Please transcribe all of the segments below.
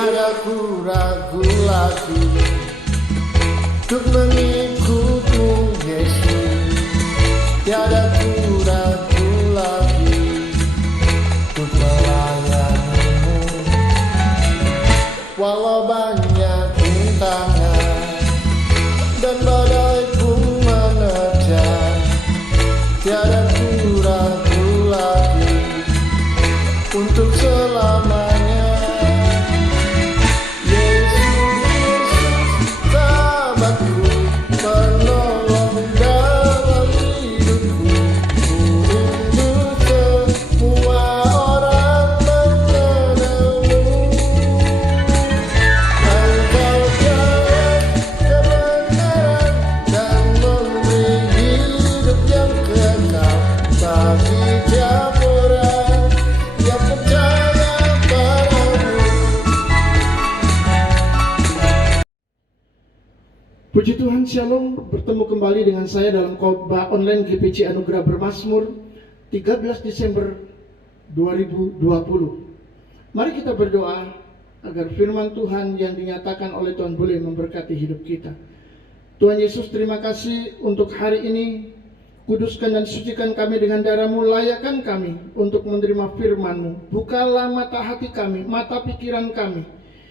Tiada ku ragu lagi untuk mengikutmu Yesus. Tiada ku ragu lagi untuk melayanimu. Walau banyak rintangan dan badai pun menerjang, tiada ku ragu lagi untuk selamanya. Puji Tuhan, Shalom. Bertemu kembali dengan saya dalam khotbah online GPC Anugerah Bermazmur 13 Desember 2020. Mari kita berdoa agar firman Tuhan yang dinyatakan oleh Tuhan boleh memberkati hidup kita. Tuhan Yesus, terima kasih untuk hari ini. Kuduskan dan sucikan kami dengan darah-Mu, layakkan kami untuk menerima firman-Mu. Bukalah mata hati kami, mata pikiran kami,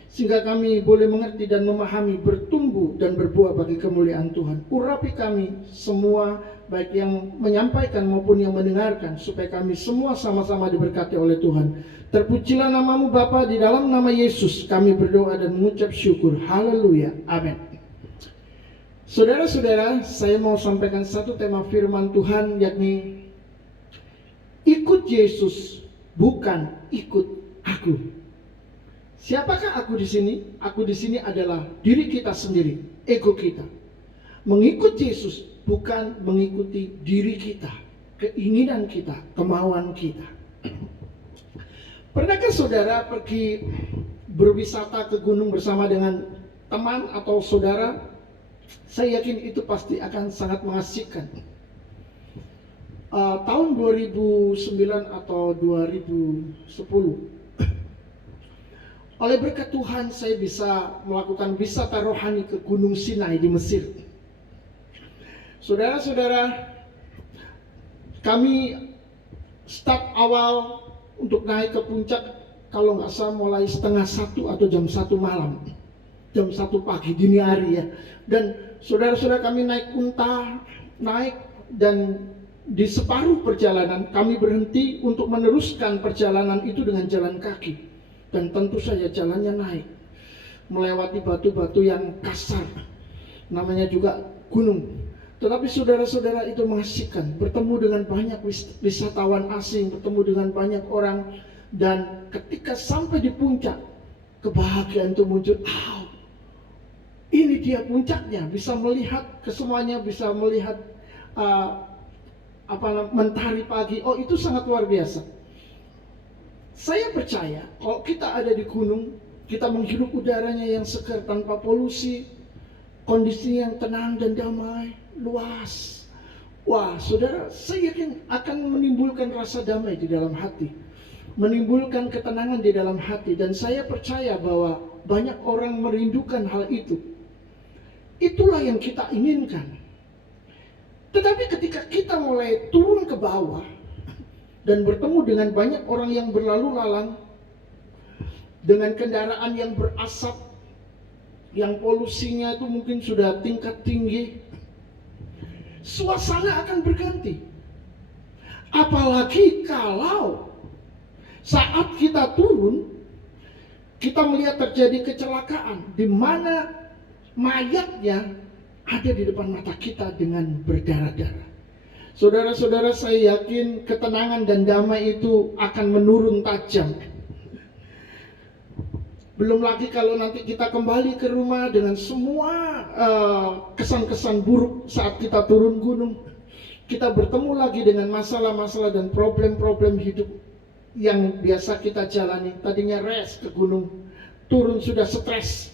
sehingga kami boleh mengerti dan memahami, bertumbuh dan berbuah bagi kemuliaan Tuhan. Urapi kami semua, baik yang menyampaikan maupun yang mendengarkan, supaya kami semua sama-sama diberkati oleh Tuhan. Terpujilah nama-Mu Bapa, di dalam nama Yesus kami berdoa dan mengucap syukur. Haleluya, amin. Saudara-saudara, saya mau sampaikan satu tema firman Tuhan, yakni ikut Yesus, bukan ikut aku. Siapakah aku di sini? Aku di sini adalah diri kita sendiri, ego kita. Mengikut Yesus bukan mengikuti diri kita, keinginan kita, kemauan kita. Pernahkah saudara pergi berwisata ke gunung bersama dengan teman atau saudara? Saya yakin itu pasti akan sangat mengasihkan. Tahun 2009 atau 2010, oleh berkat Tuhan saya bisa melakukan wisata rohani ke Gunung Sinai di Mesir. Saudara-saudara, kami start awal untuk naik ke puncak, kalau nggak salah mulai 12:30 atau jam 1 malam. Jam 1 pagi, dini hari ya. Dan saudara-saudara, kami naik unta, dan di separuh perjalanan kami berhenti untuk meneruskan perjalanan itu dengan jalan kaki. Dan tentu saja jalannya naik, melewati batu-batu yang kasar, namanya juga gunung. Tetapi saudara-saudara, itu mengasihkan, bertemu dengan banyak wisatawan asing, bertemu dengan banyak orang. Dan ketika sampai di puncak, kebahagiaan itu muncul. Ini dia puncaknya, bisa melihat kesemuanya, bisa melihat mentari pagi. Itu sangat luar biasa. Saya percaya kalau kita ada di gunung, kita menghirup udaranya yang segar tanpa polusi, kondisi yang tenang dan damai, luas. Wah, saudara, saya yakin akan menimbulkan rasa damai di dalam hati, menimbulkan ketenangan di dalam hati. Dan saya percaya bahwa banyak orang merindukan hal itu. Itulah yang kita inginkan. Tetapi ketika kita mulai turun ke bawah dan bertemu dengan banyak orang yang berlalu lalang dengan kendaraan yang berasap, yang polusinya itu mungkin sudah tingkat tinggi, suasana akan berganti. Apalagi kalau saat kita turun, kita melihat terjadi kecelakaan di mana mayatnya ada di depan mata kita dengan berdarah-darah. Saudara-saudara, saya yakin ketenangan dan damai itu akan menurun tajam. Belum lagi kalau nanti kita kembali ke rumah dengan semua kesan-kesan buruk saat kita turun gunung. Kita bertemu lagi dengan masalah-masalah dan problem-problem hidup yang biasa kita jalani. Tadinya rest ke gunung, turun sudah stres,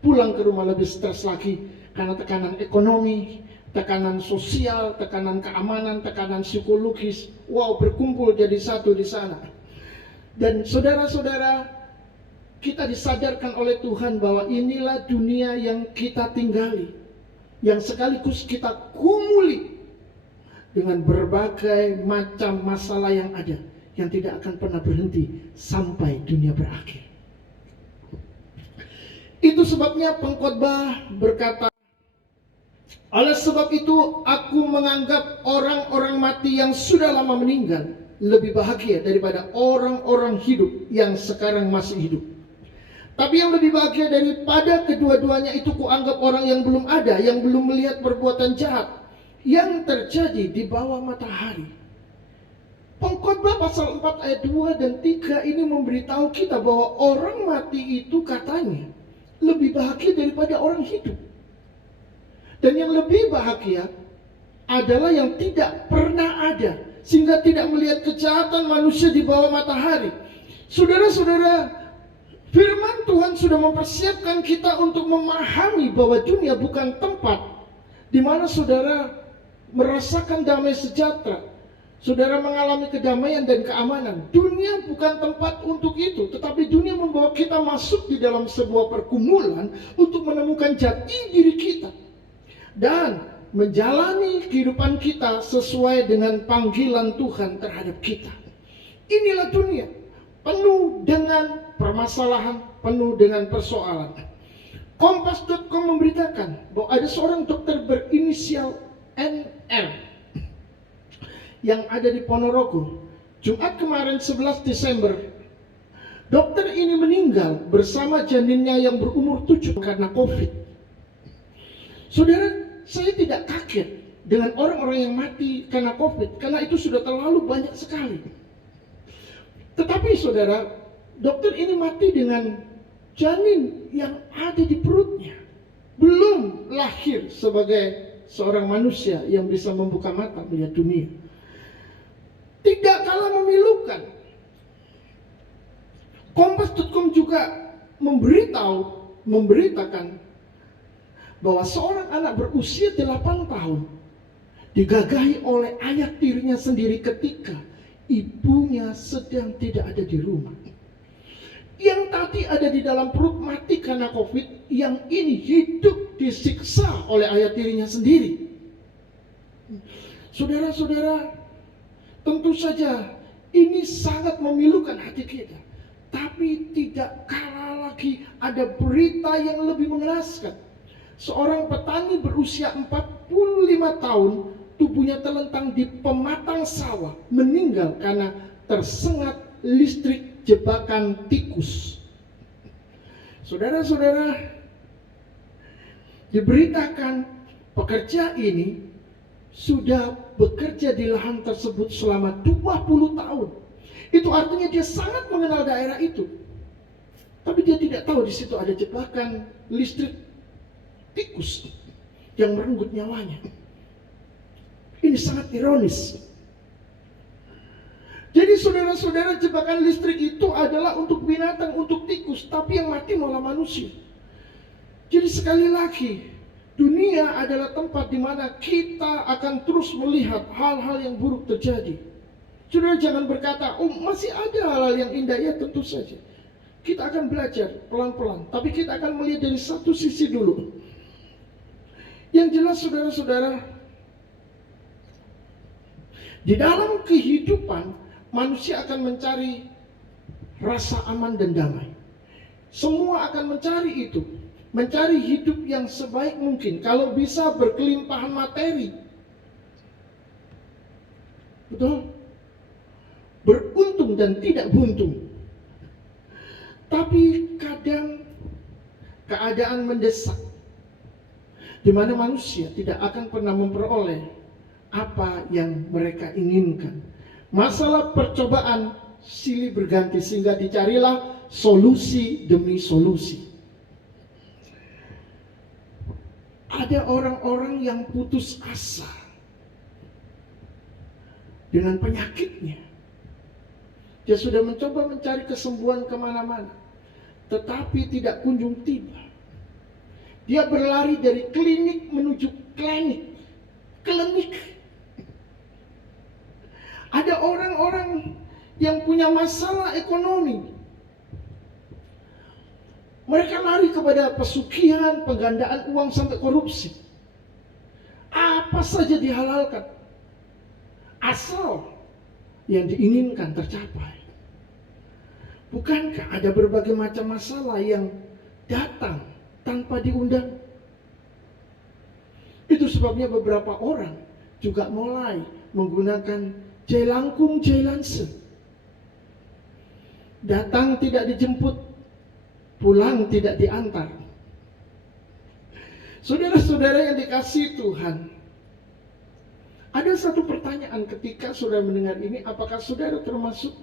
pulang ke rumah lebih stres lagi karena tekanan ekonomi, tekanan sosial, tekanan keamanan, tekanan psikologis. Wow, berkumpul jadi satu di sana. Dan saudara-saudara, kita disadarkan oleh Tuhan bahwa inilah dunia yang kita tinggali, yang sekaligus kita kumuli dengan berbagai macam masalah yang ada, yang tidak akan pernah berhenti sampai dunia berakhir. Itu sebabnya pengkhotbah berkata, oleh sebab itu aku menganggap orang-orang mati yang sudah lama meninggal lebih bahagia daripada orang-orang hidup yang sekarang masih hidup. Tapi yang lebih bahagia daripada kedua-duanya itu kuanggap orang yang belum ada, yang belum melihat perbuatan jahat yang terjadi di bawah matahari. Pengkhotbah pasal 4 ayat 2 dan 3 ini memberitahu kita bahwa orang mati itu katanya lebih bahagia daripada orang hidup. Dan yang lebih bahagia adalah yang tidak pernah ada, sehingga tidak melihat kejahatan manusia di bawah matahari. Saudara-saudara, firman Tuhan sudah mempersiapkan kita untuk memahami bahwa dunia bukan tempat di mana saudara merasakan damai sejahtera, saudara mengalami kedamaian dan keamanan. Dunia bukan tempat untuk itu, tetapi dunia membawa kita masuk di dalam sebuah pergumulan untuk menemukan jati diri kita dan menjalani kehidupan kita sesuai dengan panggilan Tuhan terhadap kita. Inilah dunia, penuh dengan permasalahan, penuh dengan persoalan. Kompas.com memberitakan bahwa ada seorang dokter berinisial NR yang ada di Ponorogo. Jumat kemarin 11 Desember, dokter ini meninggal bersama janinnya yang berumur 7 karena COVID. Saudara, saya tidak kaget dengan orang-orang yang mati karena COVID, karena itu sudah terlalu banyak sekali. Tetapi saudara, dokter ini mati dengan janin yang ada di perutnya, belum lahir sebagai seorang manusia yang bisa membuka mata melihat dunia. Tidak kalah memilukan, Kompas.com juga memberitakan bahwa seorang anak berusia 8 tahun digagahi oleh ayah tirinya sendiri ketika ibunya sedang tidak ada di rumah. Yang tadi ada di dalam perut mati karena COVID, yang ini hidup disiksa oleh ayah tirinya sendiri. Saudara-saudara, tentu saja ini sangat memilukan hati kita. Tapi tidak kalah lagi ada berita yang lebih mengenaskan. Seorang petani berusia 45 tahun, tubuhnya terlentang di pematang sawah, meninggal karena tersengat listrik jebakan tikus. Saudara-saudara, diberitakan pekerja ini sudah bekerja di lahan tersebut selama 20 tahun. Itu artinya dia sangat mengenal daerah itu. Tapi dia tidak tahu di situ ada jebakan listrik tikus yang merenggut nyawanya. Ini sangat ironis. Jadi saudara-saudara, jebakan listrik itu adalah untuk binatang, untuk tikus, tapi yang mati malah manusia. Jadi sekali lagi, dunia adalah tempat di mana kita akan terus melihat hal-hal yang buruk terjadi. Saudara jangan berkata, oh masih ada hal-hal yang indah. Ya tentu saja. Kita akan belajar pelan-pelan, tapi kita akan melihat dari satu sisi dulu. Yang jelas saudara-saudara, di dalam kehidupan manusia akan mencari rasa aman dan damai. Semua akan mencari itu, mencari hidup yang sebaik mungkin. Kalau bisa berkelimpahan materi, betul, beruntung dan tidak buntung. Tapi kadang keadaan mendesak, di mana manusia tidak akan pernah memperoleh apa yang mereka inginkan. Masalah percobaan silih berganti, sehingga dicarilah solusi demi solusi. Ada orang-orang yang putus asa dengan penyakitnya. Dia sudah mencoba mencari kesembuhan kemana-mana, tetapi tidak kunjung tiba. Dia berlari dari klinik menuju klinik. Ada orang-orang yang punya masalah ekonomi. Mereka lari kepada pesugihan, penggandaan uang sampai korupsi. Apa saja dihalalkan, asal yang diinginkan tercapai. Bukankah ada berbagai macam masalah yang datang tanpa diundang? Itu sebabnya beberapa orang juga mulai menggunakan jailangkung jailanse. Datang tidak dijemput, pulang tidak diantar. Saudara-saudara yang dikasihi Tuhan, ada satu pertanyaan ketika saudara mendengar ini, apakah saudara termasuk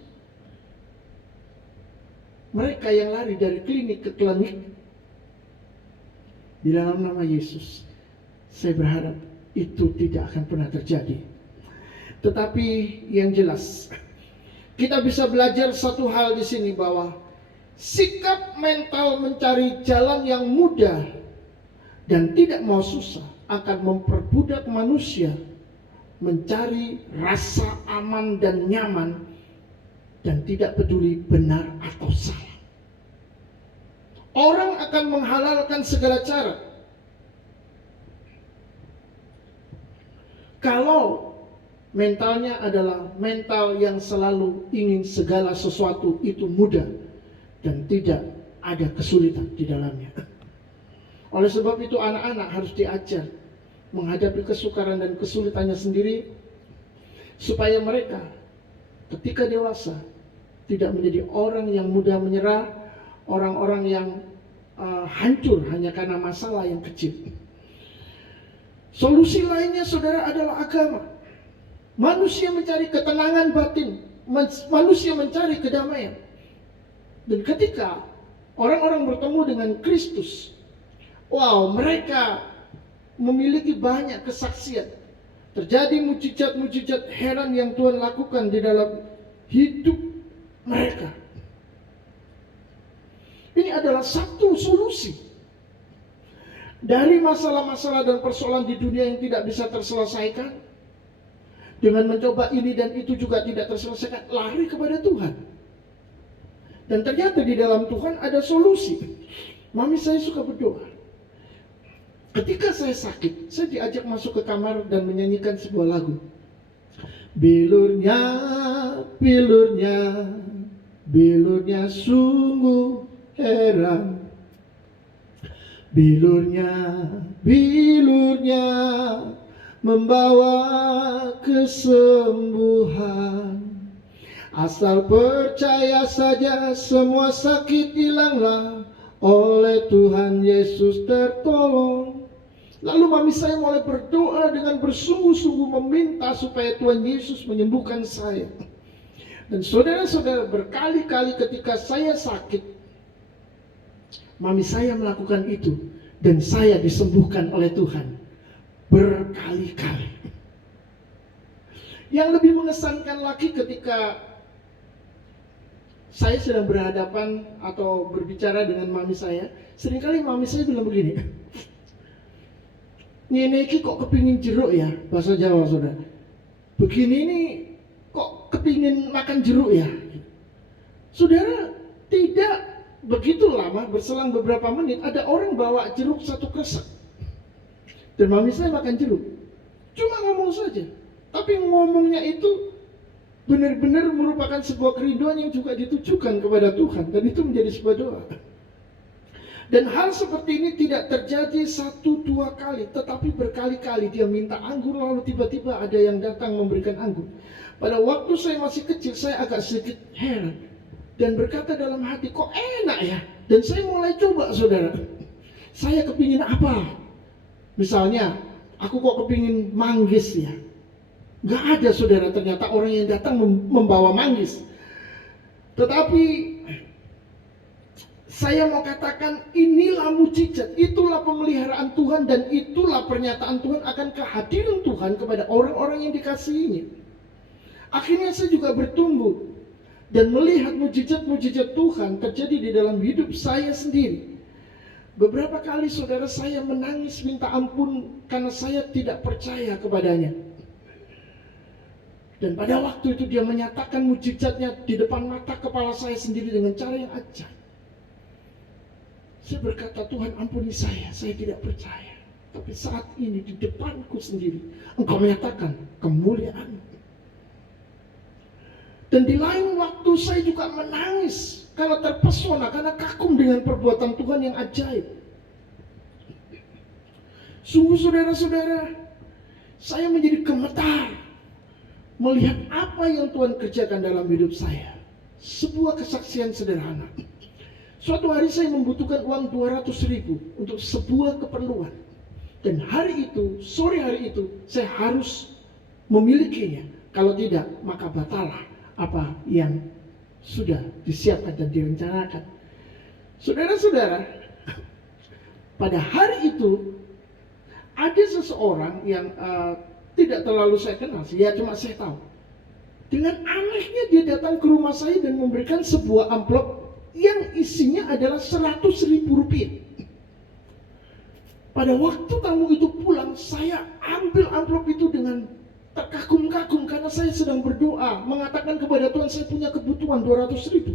mereka yang lari dari klinik ke klinik? Di dalam nama Yesus, saya berharap itu tidak akan pernah terjadi. Tetapi yang jelas, kita bisa belajar satu hal di sini, bahwa sikap mental mencari jalan yang mudah dan tidak mau susah akan memperbudak manusia mencari rasa aman dan nyaman dan tidak peduli benar atau salah. Orang akan menghalalkan segala cara kalau mentalnya adalah mental yang selalu ingin segala sesuatu itu mudah dan tidak ada kesulitan di dalamnya. Oleh sebab itu anak-anak harus diajar menghadapi kesukaran dan kesulitannya sendiri, supaya mereka ketika dewasa tidak menjadi orang yang mudah menyerah, orang-orang yang hancur hanya karena masalah yang kecil. Solusi lainnya saudara adalah agama. Manusia mencari ketenangan batin, manusia mencari kedamaian. Dan ketika orang-orang bertemu dengan Kristus, wow, mereka memiliki banyak kesaksian. Terjadi mujizat-mujizat heran yang Tuhan lakukan di dalam hidup mereka. Ini adalah satu solusi dari masalah-masalah dan persoalan di dunia yang tidak bisa terselesaikan. Dengan mencoba ini dan itu juga tidak terselesaikan, lari kepada Tuhan. Dan ternyata di dalam Tuhan ada solusi. Mami saya suka berdoa. Ketika saya sakit, saya diajak masuk ke kamar dan menyanyikan sebuah lagu. Bilurnya, bilurnya, bilurnya sungguh heran. Bilurnya, bilurnya membawa kesembuhan. Asal percaya saja semua sakit hilanglah, oleh Tuhan Yesus tertolong. Lalu mami saya mulai berdoa dengan bersungguh-sungguh meminta supaya Tuhan Yesus menyembuhkan saya. Dan saudara-saudara, berkali-kali ketika saya sakit, mami saya melakukan itu dan saya disembuhkan oleh Tuhan berkali-kali. Yang lebih mengesankan lagi ketika saya sedang berhadapan atau berbicara dengan mami saya, seringkali mami saya bilang begini, "Ngene iki kok kepingin jeruk ya," bahasa Jawa saudara. "Begini ini kok kepingin makan jeruk ya." Saudara, tidak begitu lama, berselang beberapa menit, ada orang bawa jeruk satu kresek. Dan mami saya makan jeruk. Cuma ngomong saja. Tapi ngomongnya itu benar-benar merupakan sebuah kerinduan yang juga ditujukan kepada Tuhan. Dan itu menjadi sebuah doa. Dan hal seperti ini tidak terjadi 1-2 kali, tetapi berkali-kali dia minta anggur, lalu tiba-tiba ada yang datang memberikan anggur. Pada waktu saya masih kecil, saya agak sedikit heran dan berkata dalam hati, kok enak ya? Dan saya mulai coba saudara. Saya kepingin apa? Misalnya, aku kok kepingin manggis ya? Gak ada saudara, ternyata orang yang datang membawa manggis. Tetapi saya mau katakan inilah mujizat, itulah pemeliharaan Tuhan, dan itulah pernyataan Tuhan akan kehadiran Tuhan kepada orang-orang yang dikasihinya. Akhirnya saya juga bertumbuh dan melihat mujizat-mujizat Tuhan terjadi di dalam hidup saya sendiri. Beberapa kali saudara saya menangis minta ampun karena saya tidak percaya kepadanya. Dan pada waktu itu dia menyatakan mujizatnya di depan mata kepala saya sendiri dengan cara yang ajaib. Saya berkata, Tuhan ampuni saya tidak percaya. Tapi saat ini di depanku sendiri, Engkau menyatakan kemuliaan. Dan di lain waktu saya juga menangis karena terpesona, karena kagum dengan perbuatan Tuhan yang ajaib. Sungguh saudara-saudara, saya menjadi gemetar melihat apa yang Tuhan kerjakan dalam hidup saya. Sebuah kesaksian sederhana. Suatu hari saya membutuhkan uang 200.000 untuk sebuah keperluan. Dan hari itu, sore hari itu, saya harus memilikinya. Kalau tidak, maka batalah apa yang sudah disiapkan dan direncanakan. Saudara-saudara, pada hari itu ada seseorang yang tidak terlalu saya kenal, ya cuma saya tahu. Dengan anehnya dia datang ke rumah saya dan memberikan sebuah amplop yang isinya adalah 100.000 rupiah. Pada waktu tamu itu pulang, saya ambil amplop itu dengan terkagum-kagum karena saya sedang berdoa, mengatakan kepada Tuhan saya punya kebutuhan 200.000.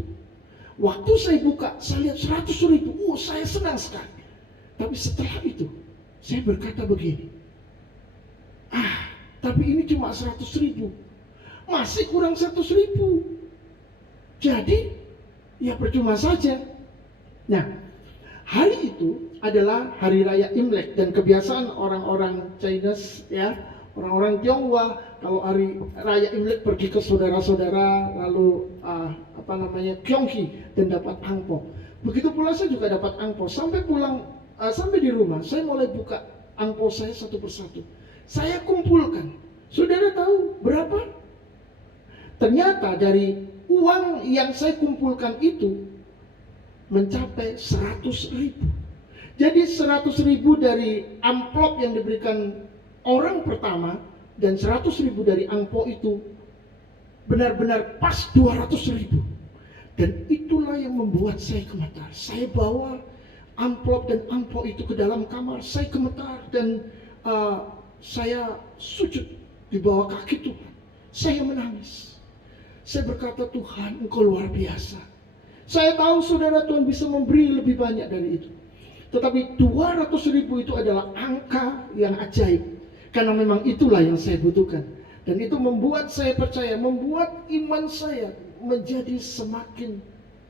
Waktu saya buka, saya lihat 100.000. Saya senang sekali. Tapi setelah itu, saya berkata begini, tapi ini cuma 100.000, masih kurang 100.000. Jadi, ya percuma saja. Nah, hari itu adalah hari raya Imlek, dan kebiasaan orang-orang Chinese, ya, orang-orang Tionghoa, kalau hari raya Imlek pergi ke saudara-saudara, lalu Kyonghi, dan dapat angpo. Begitu pula saya juga dapat angpo. Sampai pulang, sampai di rumah, saya mulai buka angpo saya satu persatu. Saya kumpulkan. Saudara tahu berapa? Ternyata dari uang yang saya kumpulkan itu mencapai 100.000. Jadi 100.000 dari amplop yang diberikan orang pertama dan 100.000 dari angpo itu benar-benar pas 200.000. Dan itulah yang membuat saya gemetar. Saya bawa amplop dan angpo itu ke dalam kamar. Saya gemetar dan saya sujud di bawah kaki Tuhan. Saya menangis. Saya berkata, Tuhan, Engkau luar biasa. Saya tahu saudara, Tuhan bisa memberi lebih banyak dari itu. Tetapi 200.000 itu adalah angka yang ajaib. Karena memang itulah yang saya butuhkan. Dan itu membuat saya percaya, membuat iman saya menjadi semakin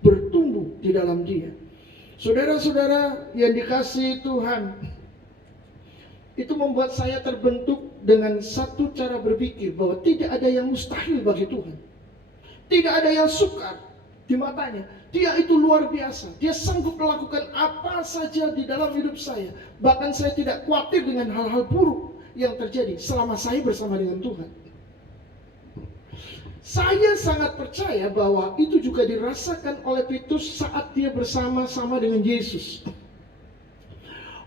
bertumbuh di dalam Dia. Saudara-saudara yang dikasihi Tuhan, itu membuat saya terbentuk dengan satu cara berpikir bahwa tidak ada yang mustahil bagi Tuhan. Tidak ada yang sukar di matanya. Dia itu luar biasa. Dia sanggup melakukan apa saja di dalam hidup saya. Bahkan saya tidak khawatir dengan hal-hal buruk yang terjadi selama saya bersama dengan Tuhan. Saya sangat percaya bahwa itu juga dirasakan oleh Petrus saat dia bersama-sama dengan Yesus.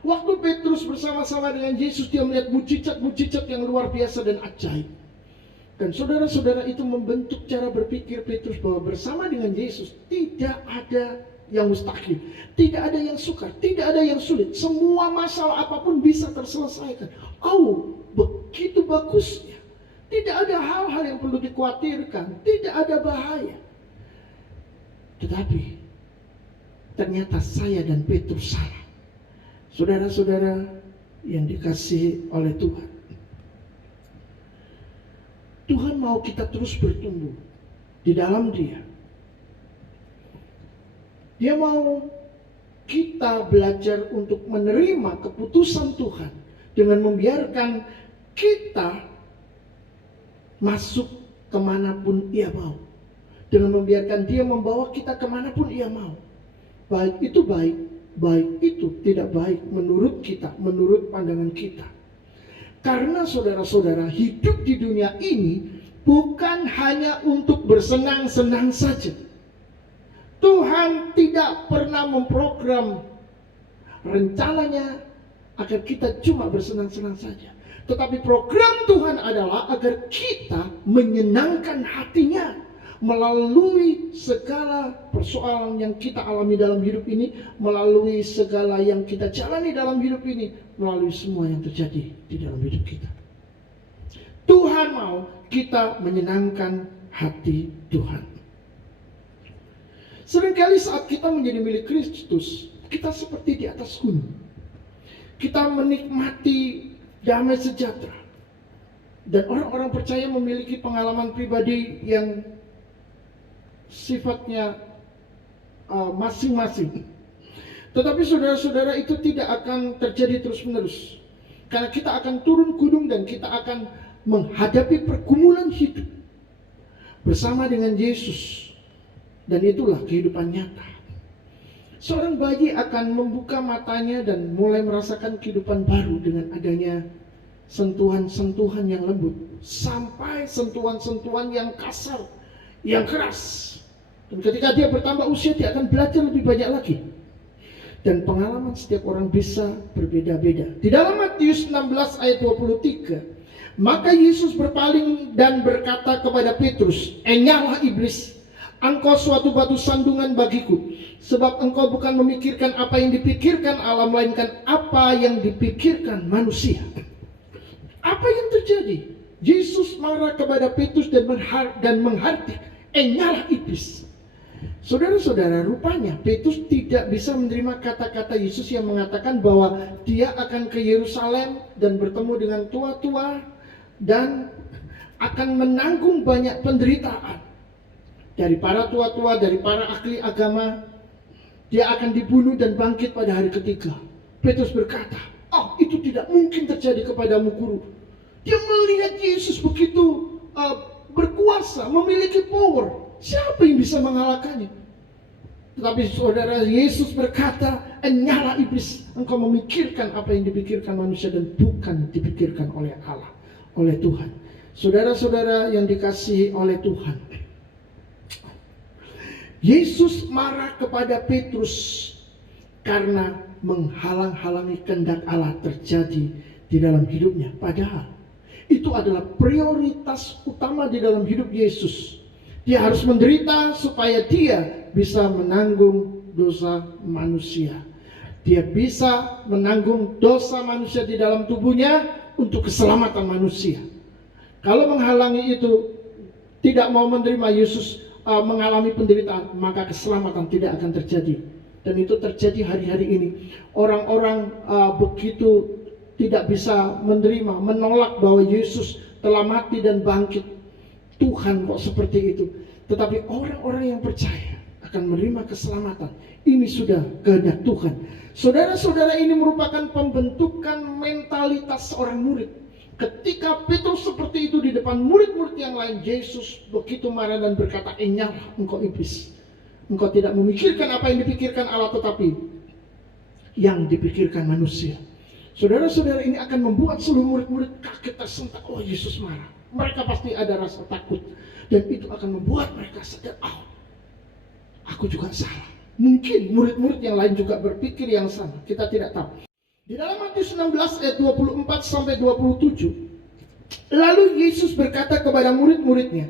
Waktu Petrus bersama-sama dengan Yesus, dia melihat mujizat-mujizat yang luar biasa dan ajaib. Dan saudara-saudara, itu membentuk cara berpikir Petrus bahwa bersama dengan Yesus tidak ada yang mustahil, tidak ada yang sukar, tidak ada yang sulit. Semua masalah apapun bisa terselesaikan. Begitu bagusnya. Tidak ada hal-hal yang perlu dikhawatirkan, tidak ada bahaya. Tetapi ternyata saya dan Petrus salah. Saudara-saudara yang dikasihi oleh Tuhan, Tuhan mau kita terus bertumbuh di dalam Dia. Dia mau kita belajar untuk menerima keputusan Tuhan dengan membiarkan kita masuk kemanapun Ia mau. Dengan membiarkan Dia membawa kita kemanapun Ia mau. Baik itu baik, baik itu tidak baik menurut kita, menurut pandangan kita. Karena saudara-saudara, hidup di dunia ini bukan hanya untuk bersenang-senang saja. Tuhan tidak pernah memprogram rencananya agar kita cuma bersenang-senang saja. Tetapi program Tuhan adalah agar kita menyenangkan hatinya melalui segala persoalan yang kita alami dalam hidup ini, melalui segala yang kita jalani dalam hidup ini, melalui semua yang terjadi di dalam hidup kita. Tuhan mau kita menyenangkan hati Tuhan. Seringkali saat kita menjadi milik Kristus, kita seperti di atas gunung. Kita menikmati damai sejahtera. Dan orang-orang percaya memiliki pengalaman pribadi yang sifatnya masing-masing. Tetapi saudara-saudara, itu tidak akan terjadi terus-menerus. Karena kita akan turun gunung dan kita akan menghadapi pergumulan hidup bersama dengan Yesus. Dan itulah kehidupan nyata. Seorang bayi akan membuka matanya dan mulai merasakan kehidupan baru dengan adanya sentuhan-sentuhan yang lembut, sampai sentuhan-sentuhan yang kasar, yang keras. Dan ketika dia bertambah usia, dia akan belajar lebih banyak lagi. Dan pengalaman setiap orang bisa berbeda-beda. Di dalam Matius 16 ayat 23, maka Yesus berpaling dan berkata kepada Petrus, "Enyahlah iblis, engkau suatu batu sandungan bagiku, sebab engkau bukan memikirkan apa yang dipikirkan Allah, melainkan apa yang dipikirkan manusia." Apa yang terjadi? Yesus marah kepada Petrus dan menghardik, "Enyahlah iblis." Saudara-saudara, rupanya Petrus tidak bisa menerima kata-kata Yesus yang mengatakan bahwa dia akan ke Yerusalem dan bertemu dengan tua-tua dan akan menanggung banyak penderitaan dari para tua-tua, dari para ahli agama. Dia akan dibunuh dan bangkit pada hari ketiga. Petrus berkata, "Oh, itu tidak mungkin terjadi kepadamu, Guru." Dia melihat Yesus begitu berkuasa, memiliki power. Siapa yang bisa mengalahkannya? Tetapi saudara, Yesus berkata, "Enyahlah iblis, engkau memikirkan apa yang dipikirkan manusia dan bukan dipikirkan oleh Allah, oleh Tuhan." Saudara-saudara yang dikasihi oleh Tuhan, Yesus marah kepada Petrus karena menghalang-halangi kehendak Allah terjadi di dalam hidupnya. Padahal itu adalah prioritas utama di dalam hidup Yesus. Dia harus menderita supaya dia bisa menanggung dosa manusia. Dia bisa menanggung dosa manusia di dalam tubuhnya untuk keselamatan manusia. Kalau menghalangi itu, tidak mau menerima Yesus mengalami penderitaan, maka keselamatan tidak akan terjadi. Dan itu terjadi hari-hari ini. Orang-orang begitu tidak bisa menerima, menolak bahwa Yesus telah mati dan bangkit. Tuhan kok seperti itu. Tetapi orang-orang yang percaya akan menerima keselamatan. Ini sudah kehendak Tuhan. Saudara-saudara, ini merupakan pembentukan mentalitas seorang murid. Ketika Petrus seperti itu di depan murid-murid yang lain, Yesus begitu marah dan berkata, "Enyahlah engkau iblis. Engkau tidak memikirkan apa yang dipikirkan Allah, tetapi yang dipikirkan manusia." Saudara-saudara, ini akan membuat seluruh murid-murid kaget, tersentak. Oh, Yesus marah. Mereka pasti ada rasa takut. Dan itu akan membuat mereka sadar, "Oh, aku juga salah." Mungkin murid-murid yang lain juga berpikir yang sama. Kita tidak tahu. Di dalam Matius 16 ayat 24 sampai 27, lalu Yesus berkata kepada murid-muridnya,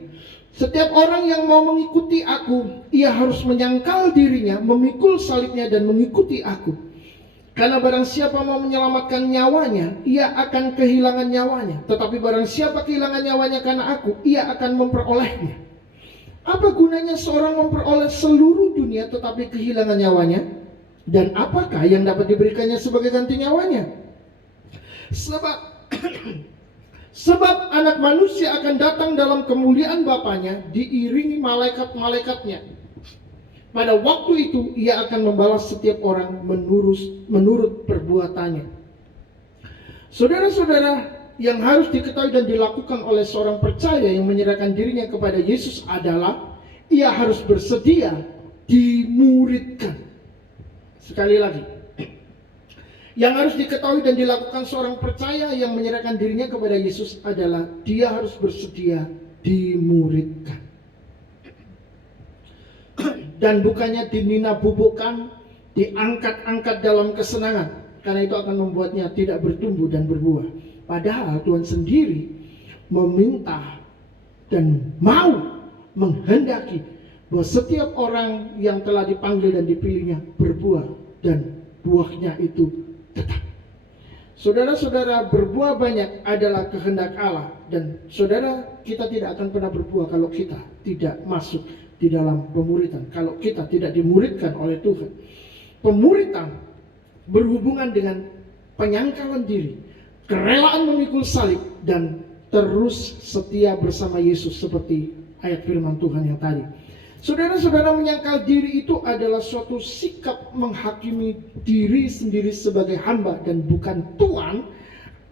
"Setiap orang yang mau mengikuti aku, ia harus menyangkal dirinya, memikul salibnya dan mengikuti aku. Karena barang siapa mau menyelamatkan nyawanya, ia akan kehilangan nyawanya. Tetapi barang siapa kehilangan nyawanya karena aku, ia akan memperolehnya. Apa gunanya seorang memperoleh seluruh dunia tetapi kehilangan nyawanya? Dan apakah yang dapat diberikannya sebagai ganti nyawanya? Sebab anak manusia akan datang dalam kemuliaan Bapanya, diiringi malaikat-malaikatnya. Pada waktu itu ia akan membalas setiap orang menurut perbuatannya." Saudara-saudara, yang harus diketahui dan dilakukan oleh seorang percaya yang menyerahkan dirinya kepada Yesus adalah ia harus bersedia dimuridkan. Sekali lagi, yang harus diketahui dan dilakukan seorang percaya yang menyerahkan dirinya kepada Yesus adalah dia harus bersedia dimuridkan. Dan bukannya dinina-bubukkan, diangkat-angkat dalam kesenangan, karena itu akan membuatnya tidak bertumbuh dan berbuah. Padahal Tuhan sendiri meminta dan mau menghendaki bahwa setiap orang yang telah dipanggil dan dipilihnya berbuah dan buahnya itu tetap. Saudara-saudara, berbuah banyak adalah kehendak Allah. Dan saudara, kita tidak akan pernah berbuah kalau kita tidak masuk di dalam pemuridan, kalau kita tidak dimuridkan oleh Tuhan. pemuritan berhubungan dengan penyangkalan diri, kerelaan memikul salib, dan terus setia bersama Yesus seperti ayat firman Tuhan yang tadi. Saudara-saudara, menyangkal diri itu adalah suatu sikap menghakimi diri sendiri sebagai hamba dan bukan tuan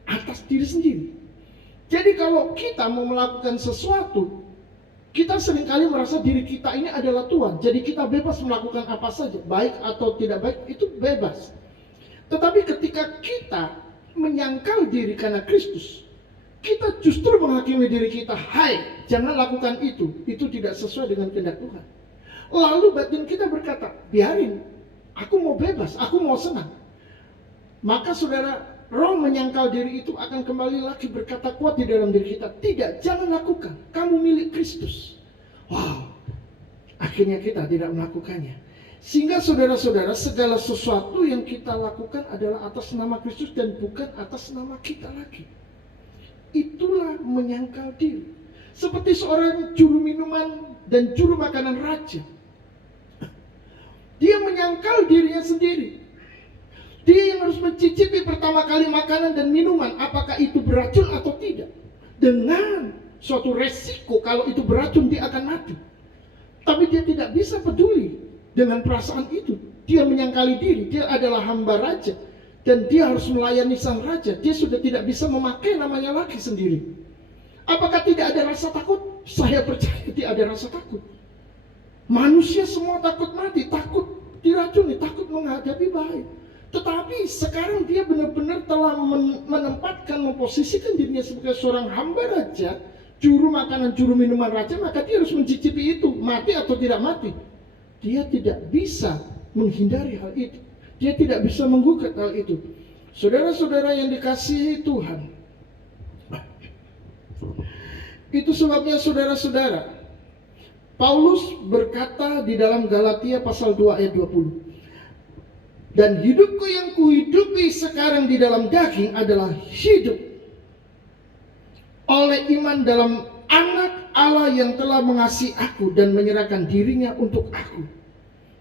atas diri sendiri. Jadi kalau kita mau melakukan sesuatu, kita seringkali merasa diri kita ini adalah tuan. Jadi kita bebas melakukan apa saja, baik atau tidak baik, itu bebas. Tetapi ketika kita menyangkal diri karena Kristus, kita justru menghakimi diri kita, hai, jangan lakukan itu tidak sesuai dengan kehendak Tuhan. Lalu batin kita berkata, biarin, aku mau bebas, aku mau senang. Maka saudara, roh menyangkal diri itu akan kembali lagi berkata kuat di dalam diri kita, tidak, jangan lakukan, kamu milik Kristus. Wow, akhirnya kita tidak melakukannya. Sehingga saudara-saudara, segala sesuatu yang kita lakukan adalah atas nama Kristus dan bukan atas nama kita lagi. Itulah menyangkal diri. Seperti seorang juru minuman dan juru makanan raja. Dia menyangkal dirinya sendiri. Dia yang harus mencicipi pertama kali makanan dan minuman, apakah itu beracun atau tidak. Dengan suatu resiko, kalau itu beracun dia akan mati. Tapi dia tidak bisa peduli dengan perasaan itu. Dia menyangkali diri, dia adalah hamba raja. Dan dia harus melayani sang raja. Dia sudah tidak bisa memakai namanya lagi sendiri. Apakah tidak ada rasa takut? Saya percaya tidak ada rasa takut. Manusia semua takut mati, takut diracuni, takut menghadapi bahaya. Tetapi sekarang dia benar-benar telah menempatkan, memposisikan dirinya sebagai seorang hamba raja, juru makanan, juru minuman raja, maka dia harus mencicipi itu, mati atau tidak mati. Dia tidak bisa menghindari hal itu. Dia tidak bisa menggugat hal itu. Saudara-saudara yang dikasihi Tuhan, itu sebabnya saudara-saudara, Paulus berkata di dalam Galatia pasal 2 ayat 20, dan hidupku yang kuhidupi sekarang di dalam daging adalah hidup oleh iman dalam Anak Allah yang telah mengasihi aku dan menyerahkan dirinya untuk aku.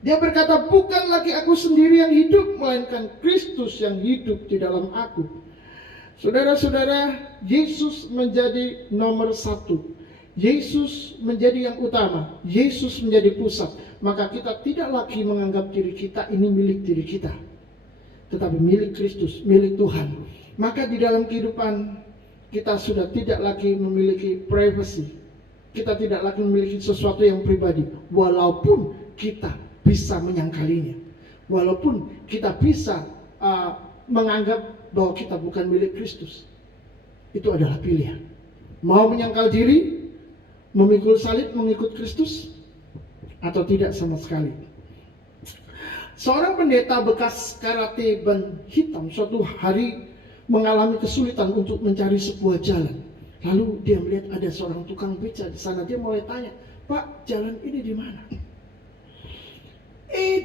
Dia berkata, bukan lagi aku sendiri yang hidup, melainkan Kristus yang hidup di dalam aku. Saudara-saudara, Yesus menjadi nomor satu. Yesus menjadi yang utama. Yesus menjadi pusat. Maka kita tidak lagi menganggap diri kita ini milik diri kita, tetapi milik Kristus, milik Tuhan. Maka di dalam kehidupan kita sudah tidak lagi memiliki privacy. Kita tidak lagi memiliki sesuatu yang pribadi. Walaupun kita bisa menyangkalinya, walaupun kita bisa menganggap bahwa kita bukan milik Kristus. Itu adalah pilihan. Mau menyangkal diri, memikul salib, mengikut Kristus, atau tidak sama sekali. Seorang pendeta bekas karate ban hitam suatu hari mengalami kesulitan untuk mencari sebuah jalan. Lalu dia melihat ada seorang tukang beca di sana. Dia mulai tanya, Pak, jalan ini di mana?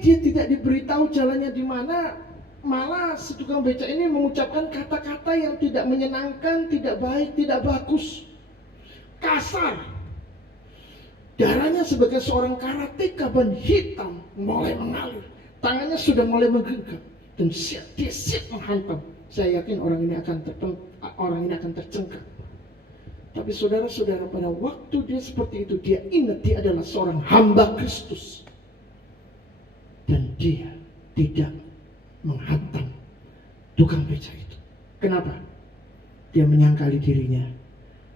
Dia tidak diberitahu jalannya di mana. Malah si tukang beca ini mengucapkan kata-kata yang tidak menyenangkan, tidak baik, tidak bagus, kasar. Darahnya sebagai seorang karateka ban hitam mulai mengalir. Tangannya sudah mulai menggenggam dan dia siap menghantam. Saya yakin orang ini akan tercengkam. Tapi saudara-saudara, pada waktu dia seperti itu, dia ingat dia adalah seorang hamba Kristus. Dan dia tidak menghantam tukang beca itu. Kenapa? Dia menyangkali dirinya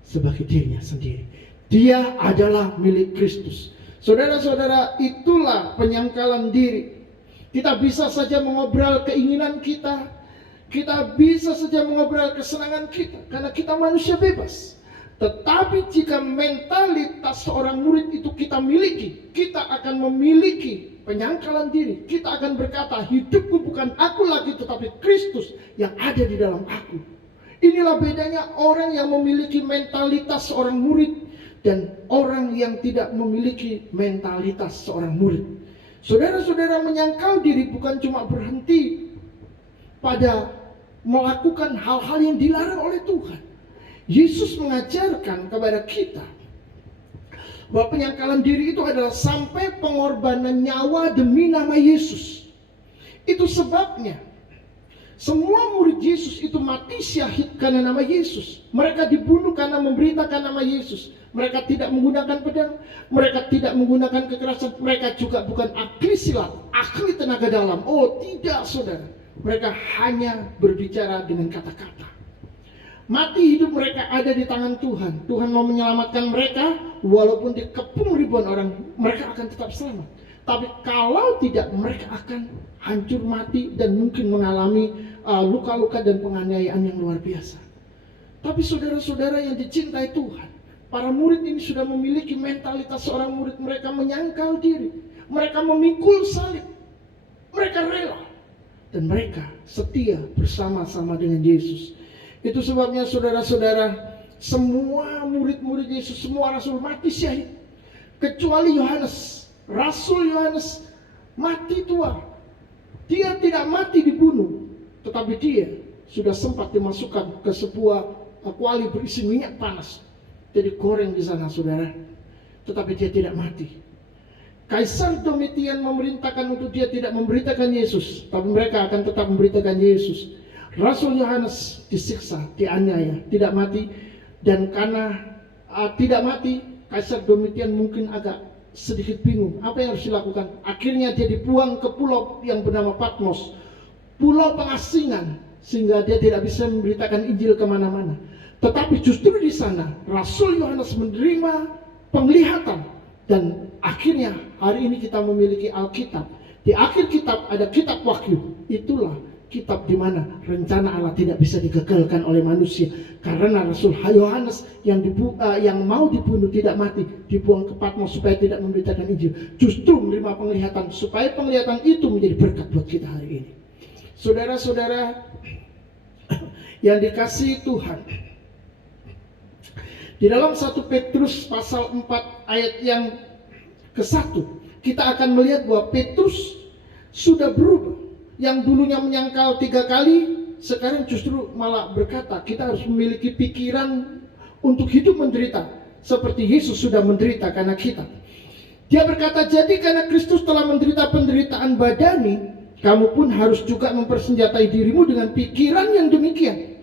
sebagai dirinya sendiri. Dia adalah milik Kristus. Saudara-saudara, itulah penyangkalan diri. Kita bisa saja mengobrol keinginan kita. Kita bisa saja mengobrol kesenangan kita. Karena kita manusia bebas. Tetapi jika mentalitas seorang murid itu kita miliki, kita akan memiliki penyangkalan diri. Kita akan berkata, hidupku bukan aku lagi, tetapi Kristus yang ada di dalam aku. Inilah bedanya orang yang memiliki mentalitas seorang murid dan orang yang tidak memiliki mentalitas seorang murid. Saudara-saudara, menyangkal diri bukan cuma berhenti pada melakukan hal-hal yang dilarang oleh Tuhan. Yesus mengajarkan kepada kita bahwa penyangkalan diri itu adalah sampai pengorbanan nyawa demi nama Yesus. Itu sebabnya semua murid Yesus itu mati syahid karena nama Yesus. Mereka dibunuh karena memberitakan nama Yesus. Mereka tidak menggunakan pedang, mereka tidak menggunakan kekerasan, mereka juga bukan ahli silat, ahli tenaga dalam. Oh tidak saudara, mereka hanya berbicara dengan kata-kata. Mati hidup mereka ada di tangan Tuhan. Tuhan mau menyelamatkan mereka, walaupun dikepung ribuan orang, mereka akan tetap selamat. Tapi kalau tidak, mereka akan hancur mati dan mungkin mengalami luka-luka dan penganiayaan yang luar biasa. Tapi saudara-saudara yang dicintai Tuhan, para murid ini sudah memiliki mentalitas seorang murid. Mereka menyangkal diri, mereka memikul salib, mereka rela, dan mereka setia bersama-sama dengan Yesus. Itu sebabnya saudara-saudara, semua murid-murid Yesus, semua rasul mati syahid, kecuali Yohanes. Rasul Yohanes mati tua. Dia tidak mati dibunuh, tetapi dia sudah sempat dimasukkan ke sebuah kuali berisi minyak panas, jadi goreng di sana saudara. Tetapi dia tidak mati. Kaisar Domitian memerintahkan untuk dia tidak memberitakan Yesus, tapi mereka akan tetap memberitakan Yesus. Rasul Yohanes disiksa, dianiaya, tidak mati. Dan karena tidak mati, Kaisar Domitian mungkin agak sedikit bingung apa yang harus dilakukan. Akhirnya dia dibuang ke pulau yang bernama Patmos, pulau pengasingan, sehingga dia tidak bisa memberitakan Injil kemana-mana. Tetapi justru di sana Rasul Yohanes menerima penglihatan, dan akhirnya hari ini kita memiliki Alkitab. Di akhir kitab ada kitab Wahyu. Itulah kitab di mana rencana Allah tidak bisa digagalkan oleh manusia, karena Rasul Yohanes yang mau dibunuh tidak mati, dibuang ke Patmos supaya tidak memberitakan Injil, justru menerima penglihatan, supaya penglihatan itu menjadi berkat buat kita hari ini. Saudara-saudara yang dikasihi Tuhan, di dalam 1 Petrus pasal 4 ayat yang ke-1, kita akan melihat bahwa Petrus sudah berubah. Yang dulunya menyangkal 3 kali, sekarang justru malah berkata kita harus memiliki pikiran untuk hidup menderita seperti Yesus sudah menderita karena kita. Dia berkata, jadi karena Kristus telah menderita penderitaan badani, kamu pun harus juga mempersenjatai dirimu dengan pikiran yang demikian.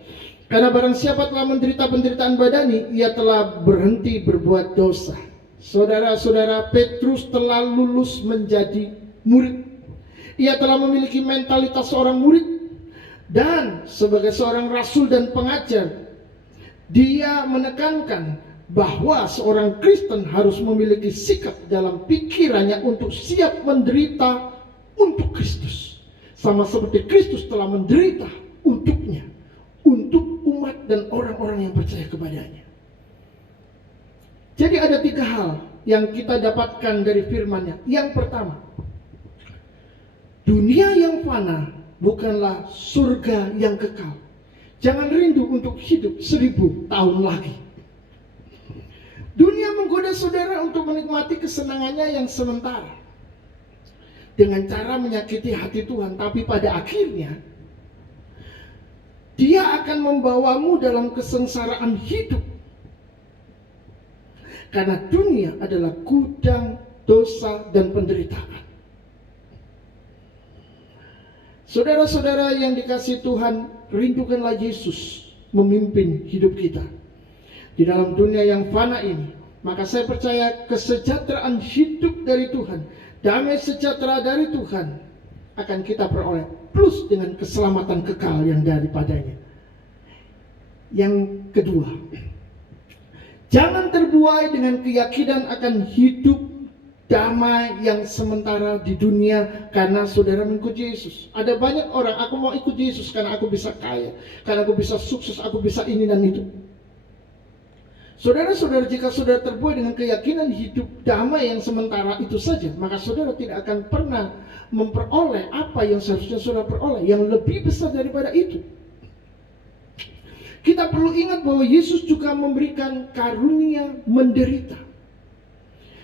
Karena barang siapa telah menderita penderitaan badani, ia telah berhenti berbuat dosa. Saudara-saudara, Petrus telah lulus menjadi murid. Ia telah memiliki mentalitas seorang murid, dan sebagai seorang rasul dan pengajar, dia menekankan bahwa seorang Kristen harus memiliki sikap dalam pikirannya untuk siap menderita untuk Kristus, sama seperti Kristus telah menderita untuknya, untuk umat dan orang-orang yang percaya kepadanya. Jadi ada 3 hal yang kita dapatkan dari firman-Nya. Yang pertama, dunia yang fana bukanlah surga yang kekal. Jangan rindu untuk hidup 1000 tahun lagi. Dunia menggoda saudara untuk menikmati kesenangannya yang sementara, dengan cara menyakiti hati Tuhan. Tapi pada akhirnya dia akan membawamu dalam kesengsaraan hidup. Karena dunia adalah gudang dosa dan penderitaan. Saudara-saudara yang dikasihi Tuhan, rindukanlah Yesus memimpin hidup kita di dalam dunia yang fana ini. Maka saya percaya kesejahteraan hidup dari Tuhan, damai sejahtera dari Tuhan akan kita peroleh, plus dengan keselamatan kekal yang daripadanya. Yang kedua, jangan terbuai dengan keyakinan akan hidup damai yang sementara di dunia karena saudara mengikuti Yesus. Ada banyak orang, aku mau ikut Yesus karena aku bisa kaya, karena aku bisa sukses, aku bisa ini dan itu. Saudara-saudara, jika saudara terbuai dengan keyakinan hidup damai yang sementara itu saja, maka saudara tidak akan pernah memperoleh apa yang seharusnya saudara peroleh, yang lebih besar daripada itu. Kita perlu ingat bahwa Yesus juga memberikan karunia menderita.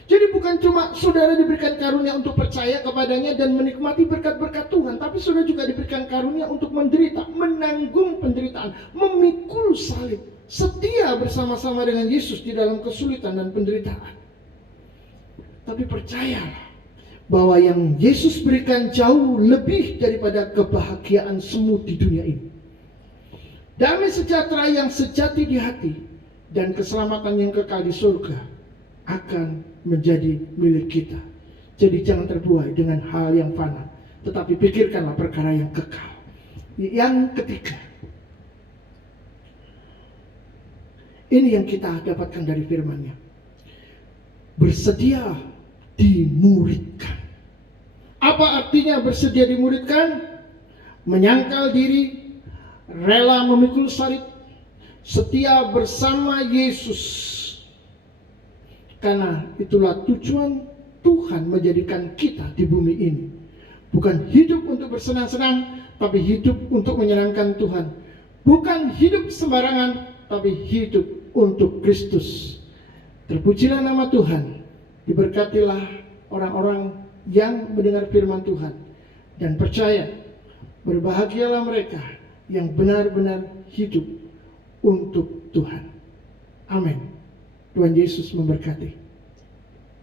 Jadi bukan cuma saudara diberikan karunia untuk percaya kepadanya dan menikmati berkat-berkat Tuhan, tapi saudara juga diberikan karunia untuk menderita, menanggung penderitaan, memikul salib, setia bersama-sama dengan Yesus di dalam kesulitan dan penderitaan. Tapi percayalah bahwa yang Yesus berikan jauh lebih daripada kebahagiaan semut di dunia ini. Damai sejahtera yang sejati di hati dan keselamatan yang kekal di surga akan menjadi milik kita. Jadi jangan terbuai dengan hal yang fana, tetapi pikirkanlah perkara yang kekal. Yang ketiga, ini yang kita dapatkan dari firman-Nya. Bersedia dimuridkan. Apa artinya bersedia dimuridkan? Menyangkal diri, rela memikul salib, setia bersama Yesus. Karena itulah tujuan Tuhan menjadikan kita di bumi ini. Bukan hidup untuk bersenang-senang, tapi hidup untuk menyenangkan Tuhan. Bukan hidup sembarangan, tapi hidup untuk Kristus. Terpujilah nama Tuhan. Diberkatilah orang-orang yang mendengar firman Tuhan dan percaya. Berbahagialah mereka yang benar-benar hidup untuk Tuhan. Amin. Tuhan Yesus memberkati.